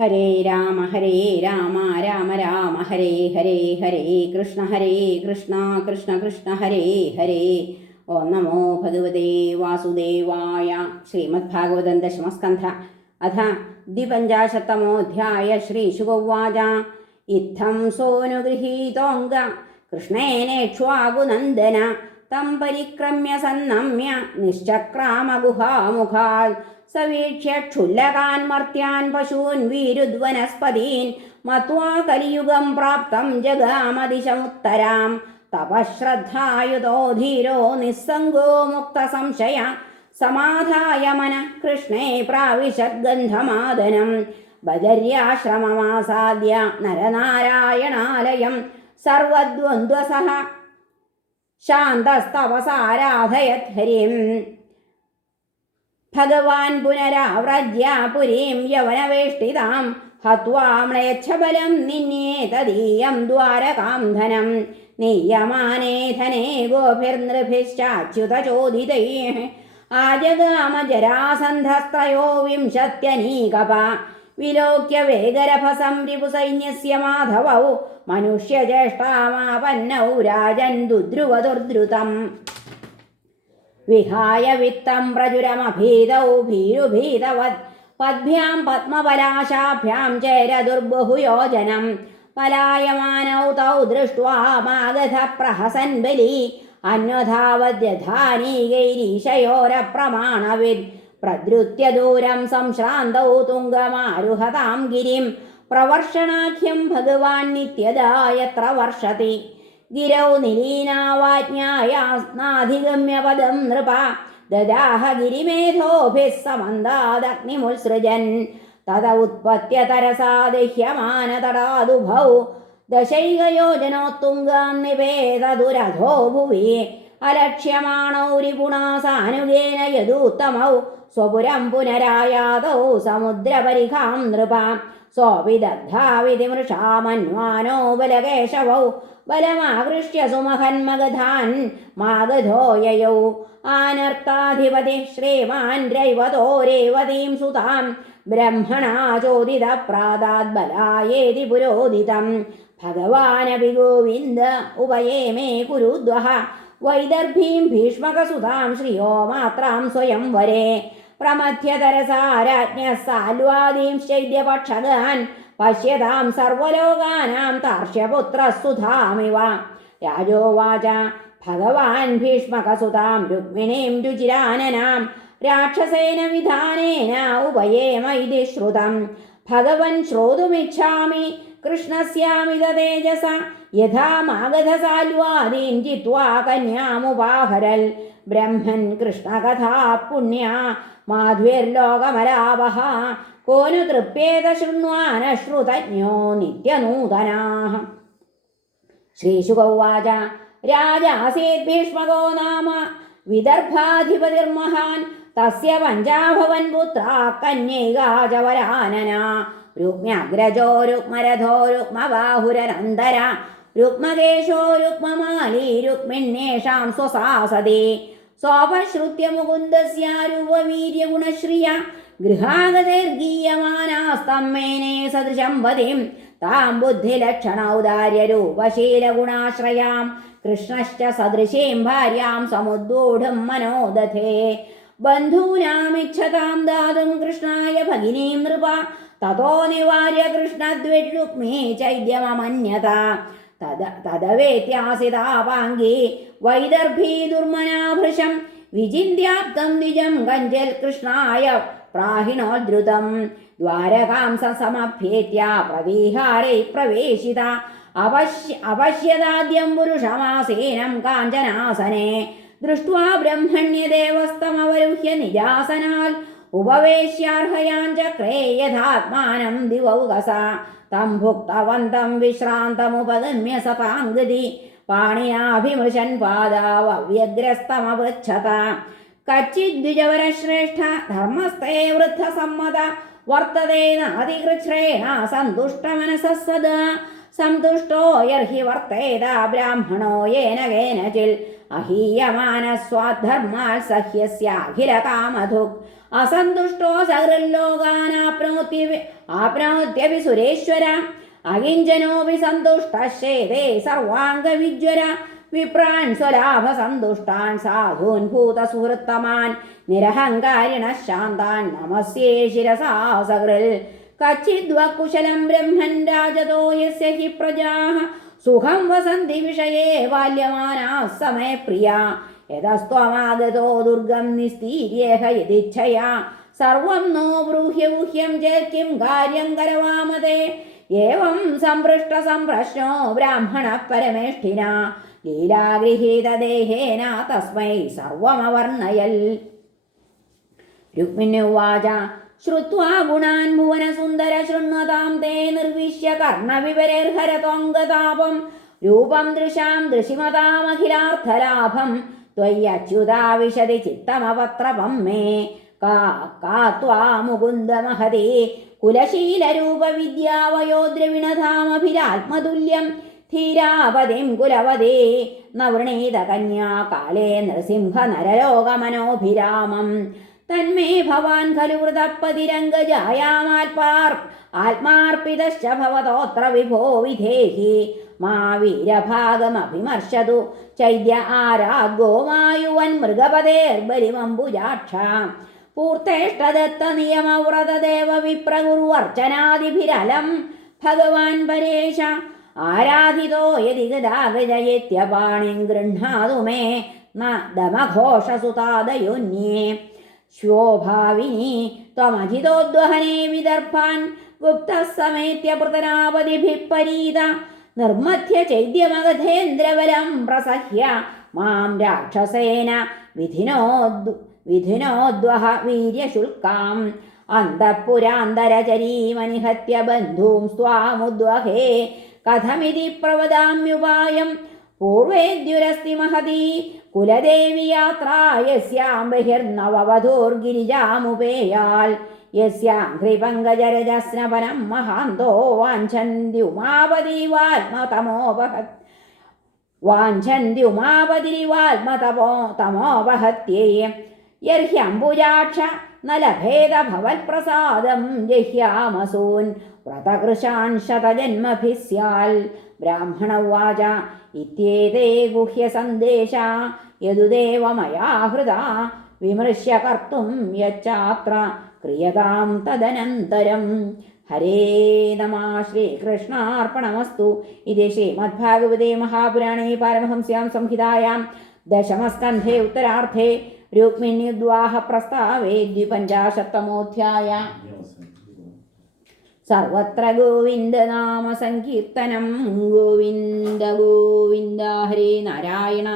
ഹരേ രാമ ഹരേ രാമ രാമ രാമ ഹരേ ഹരേ ഹരേ കൃഷ്ണ ഹരേ കൃഷ്ണ കൃഷ്ണ കൃഷ്ണ ഹരേ ഹരേ. ഓ നമോ ഭഗവതേ വാസുദേവായ ശ്രീമദ് ഭാഗവതം ദശമസ്കന്ധ. അഥ ദ്വിപഞ്ചാശത്തമോധ്യായ ശ്രീശുഗവാച ഇത്തം സോനുഗൃഹീതോങ്ക കൃഷ്ണേനേക്ഷ്വാകുനന്ദന തം പരിക്രമ്യ സന്നമ്യ. നിശ്ചക്രാമഗുഹാമുഖാൽ. സവീക്ഷ്യ ക്ഷുല്ലകാൻ മർത്യാൻ പശൂൻ വീരുദ്വനസ്പതീൻ മത്വാ കലിയുഗം പ്രാപ്തം ജഗാമതിശമുത്തരാം. തപശ്രദ്ധായുധോ ധീരോ നിസ്സംഗോ മുക്ത സംശയ സമാധായ മന കൃഷ്ണേ പ്രാവിശദ്ഗന്ധമാദനം ബദര്യാശ്രമമാസാദ്യ നരനാരായണാലയം സർവദ്വന്ദ്വസഹ ശാന്തസ്തവസാരാധയത് ഹരിം. ഭഗവാൻ പുനരാവ്രജ്യ പുരീം യവനവേഷ്ടിതാം. ഹത്വാ മ്ലേച്ഛബലം നിന്നേ തദീയം ദ്വാരകാം നീയമാനേ ധനേ ഗോഭിർനൃഭിശ്ചാച്യുതചോദിതൈः. ആജഗാമജരാസന്ധസ്ത്രയോ വിംശത്യനീകപ. വിലോക്യ വേഗരഭസം രിപുസൈന്യസ്യ മാധവൗ. മനുഷ്യജ്യേഷ്ഠാമാപന്നൗ രാജൻ ദുദ്രുവദുർദ്രുതം. വിഹായ വിത്തം പ്രചുരമഭീതൗ ഭീരുഭീതവത്. പദ്ഭ്യാം പത്മപലാശാഭ്യാം ചേരദുർബഹുയോജനം. പലായമാനൗ തൗ ദൃഷ്ട്വാ മാഗധ പ്രഹസൻ ബലി. അന്വധാവദ്യധാനീകൈരീശയോരപ്രമാണവിദ് പ്രദ്രുത്യ ദൂരം സംശ്രാന്തൗ തുംഗമാരുഹതാം ഗിരിം. പ്രവർഷണാഖ്യം ഭഗവാൻ നിത്യതായത്ര വർഷതി ഗിരൗ നിലീനാവാജ്ഞായാസ്നാധിഗമ്യ പദം നൃപ ദദാഹ ഗിരിമേധോഭിः സമന്താദഗ്നിമുത്സൃജൻ തത ഉത്പത്യ തരസാ ദഹ്യമാനതടാദുഭൗ ദശൈകയോജനോത്തുംഗാൻ നിവേദതുരധോ ഭുവി അലക്ഷ്യമാണൗ രിപുണാസാനുഗേന യദൂത്തമൗ സ്വപുരം പുനരായാതൗ സമുദ്രപരിഖാം നൃപാം സോപിദഗ്ധാവിധി മൃഷാമന്വാനോ ബലകേശവൗ ബലമാകൃഷ്യ സുമഹന്മഗധാൻ മാഗധോയയൗ. ആനർത്താധിപതി ശ്രീമാൻ രൈവതോ രേവതീം സുതാം. ബ്രഹ്മണാ ചോദിത പ്രാതാത് ബലായേതി പുരോദിതം. ഭഗവാനപി ഗോവിന്ദ ഉപയേമേ കുരുദ്വഹ. വൈദർഭീം ഭീഷ്മകസുതാം ശ്രിയോ മാത്രാം സ്വയം വരേ സാൽവാദീം ശൈത്യപക്ഷതാൻ പശ്യതാം സർവലോകാനാം താർഷ്യപുത്രസുധാമിവ. രാജോവാച ഭഗവാൻ ഭീഷ്മകസുതാം രുക്മിണീം രുചിരാനനാം രാക്ഷസേന വിധാനേന ഉപയേമൈതി ശ്രുതം ഭഗവൻ ശ്രോതുമിച്ഛാമി കൃഷ്ണസ്യാമിത തേജസ യഥാ മാഗധസാൽവാദീൻ ജിത്വാ കന്യാമുപാഹരൽ. ബ്രഹ്മൻ കൃഷ്ണകഥാ പുണ്യ മാധ്വിർലോകമരാവഹ. കോനു തൃപ്യേത ശൃണ്വാനശ്രുതജ്ഞോ നിത്യനൂതനാः ശ്രീശുകൗവാച രാജാസീത് ഭീഷ്മകോ നാമ. വിദർഭാധിപതിർമഹാൻ തസ്യ പഞ്ചാഭവൻ പുത്ര കന്യൈകാ ച വരാനന രുക്മ്യഗ്രജോ രുക്മരഥോ രുക്മബാഹുരനന്തര രുക്മകേശോ രുക്മമാലി രുക്മിണ്യേഷാം സ്വസാസതി സോപശ്രുത്യ ഗൃഹാഗതൈർഗീയമാനാസ്തമ്മേനെ സദൃശം വതിം താം ബുദ്ധിലക്ഷണൗദാര്യരൂപശീലഗുണാശ്രയാം. കൃഷ്ണശ്ച സദൃശീം ഭാര്യാം സമുദ്വൂഢം മനോദധേ. ബന്ധൂനാമിച്ഛതാം ദാതും കൃഷ്ണായ ഭഗിനീം നൃപ. തതോ നിവാര്യ കൃഷ്ണദ്വിരുക്മീ ചൈദ്യമമന്യത. തദ തദവേത്യാസിതാപാംഗി വൈദർഭീ ദുർമനാഭൃശം വിചിന്യാപ്തം നിജം ഗഞ്ചൽ കൃഷ്ണായ പ്രാഹിണോദ്രുതം. ദ്വാരകാം സമഭ്യേത്യ പ്രവീഹാരൈ പ്രവേശിത. അവശ്യ അവശ്യദാദ്യം പുരുഷമാസീനം കാഞ്ചനാസനെ. ദൃഷ്ട്വാ ബ്രഹ്മണ്യദേവസ്തമവരുഹ്യ നിജാസനാൽ ഉപവേശ്യാർഹയാൻ ചക്രേ യഥാത്മാനം ദിവൗകസ തം ഭുക്തവന്തം വിശ്രാന്തമുപഗമ്യ സതാംഗതി പാണിനാഭിമൃശൻ പാദാവ്യഗ്രസ്തമപൃച്ഛത കച്ചിദ്വിജവരശ്രേഷ്ഠ ധർമ്മസ്ഥേ വൃദ്ധസമ്മത. വർത്തതേ നാതികൃച്ഛ്രേണ സന്തുഷ്ടമനസഃ സദാ സന്തുഷ്ടോ യർഹി വർത്തേത ബ്രാഹ്മണോ യേന കേനചിൽ സഹ്യസ്യാഖിലകാമധുക് സഹ്യസ്യാഖില കാമധുക് അസന്തുഷ്ടോ സഹൃല്ലോകാനാപ്നോത്യ ആപ്നോത്യപി സുരേശ്വര. അകിഞ്ചനോപി സന്തുഷ്ടേതേ സർവാംഗവിജ്വര വിപ്രാൻ സ്വലാഭ സന്തുഷ്ടാൻ സാധൂൻ നിരഹങ്കാരിണ ശാന്താൻ നമസ്യേ ശിരസാ കച്ചിദ്വകുശലം ബ്രഹ്മൻ രാജതോ യസ്യ ഹി പ്രജാഃ സുഖം വസന്തി വിഷയേ ബാല്യമാനാ സമയപ്രിയ യഥസ്ത്വമാഗതോ ദുർഗം നിസ്തീര്യേഹ യതിച്ഛയാ സർവം നോ ബ്രൂഹ്യ ഗുഹ്യം ചേർക്കിം കാര്യം കരവാമതേ. ഏവം സംപൃഷ്ട സംപ്രശ്നോ ബ്രാഹ്മണ പരമേഷ്ഠിന. ലീലാഗൃഹീതദേഹേന തസ്മൈ സർവമവർണയൽ. രുക്മിണ്യുവാച ശ്രുത്വാ ഗുണാൻ ഭുവന സുന്ദര ശൃണ്വതാം തേ നിർവിശ്യ കർണവിവരേർഹരതോംഗതാപം രൂപം ദൃശാം ദൃശിമതാമഖിലാർത്ഥലാഭം ത്വയ്യച്യുതാവിശതി ചിത്തമപത്രപം മേ. കാ കാ ത്വാ മുകുന്ദമഹതേ കുലശീലരൂപവിദ്യാവയോദ്രവിണധാമഭിരാത്മതുല്യം ധീരാപതിം കുലവതേ. നവൃണീത കന്യാ കാലേ നൃസിംഹ നരലോകമനോഭിരാമം തന്മേ ഭവാൻ ഖലു വൃതപ്പതിരംഗജായാമാത്മാർ ആത്മാർപ്പിതശ്ച ഭവതോത്ര വിഭോ വിധേഹി. മാ വീരഭാഗമഭിമർശതു ചൈദ്യ ആരാഗോമായുവൻ മൃഗപതേർബലിമംബുജാക്ഷ പൂർത്തേഷ്ടദത്ത നിയമവ്രതദേവ വിപ്രഗുർവർച്ചനാദിഭിരലം ഭഗവാൻ പരേശ ആരാധിതോ യതി ഗതാഗജയത്യപാണിം ഗൃഹാതു മേ ദമഘോഷസുതാദയോന്യേ. ശ്വോഭാവിനി ത്വമജിതോദ്വഹനേ വിദർഭാൻ ഗുപ്ത സമേത്യ പൃതനാപതിഭിः പരീത നിർമ്മധ്യ ചൈദ്യമഗധേന്ദ്രവരം പ്രസഹ്യ മാം രാക്ഷസേന വിധിനോദ് വിധിനോദ്വഹ വീര്യശുൽക്കാം. അന്തഃപുരാന്തരചരീമനിഹത്യ ബന്ധൂം സ്വാമുദ്വഹേ കഥമിതി പ്രവദാമ്യുപായം പൂർവേദ്യുരസ്തി മഹതി കുലദേവി യാത്രായസ്യാം യസ്യാം യസ്യാഘ്രിപങ്കജരജസ്നപനം മഹാന്തോ വാഞ്ചന്ത്യുമാപതിവാത്മതമോപഹത് വാഞ്ചന്ദ്യുമാവതിരിവാത്മതമോ തമോപഹത്യേ യർഹ്യംബുജാക്ഷ നലഭേദഭവത്പ്രസാദം ജഹ്യാമസൂൻ വ്രതകൃശാൻ ശതജന്മഭിः സ്യാൽ ബ്രാഹ്മണ ഉവാച ഇത്യേതേ ഗുഹ്യസന്ദേശ യദുദേവ മയാ ഹൃദാ വിമൃശ്യ കർത്തും യച്ചാത്ര ക്രിയതാം തദനന്തരം. ഹരേ നമ ശ്രീകൃഷ്ണാർപ്പണമസ്തു. ഇത് ശ്രീമദ്ഭാഗവതേ മഹാപുരാണേ പാരമഹംസ്യാം സംഹിതായാം. ദശമസ്കന്ധേ ഉത്തരാർത്ഥേ. രുക്മിണ്യുദ്വാഹ പ്രസ്താവേ ഗോവിന്ദ നാമ സങ്കീർത്തനം ഗോവിന്ദ ഗോവിന്ദ ഹരേ നാരായണ.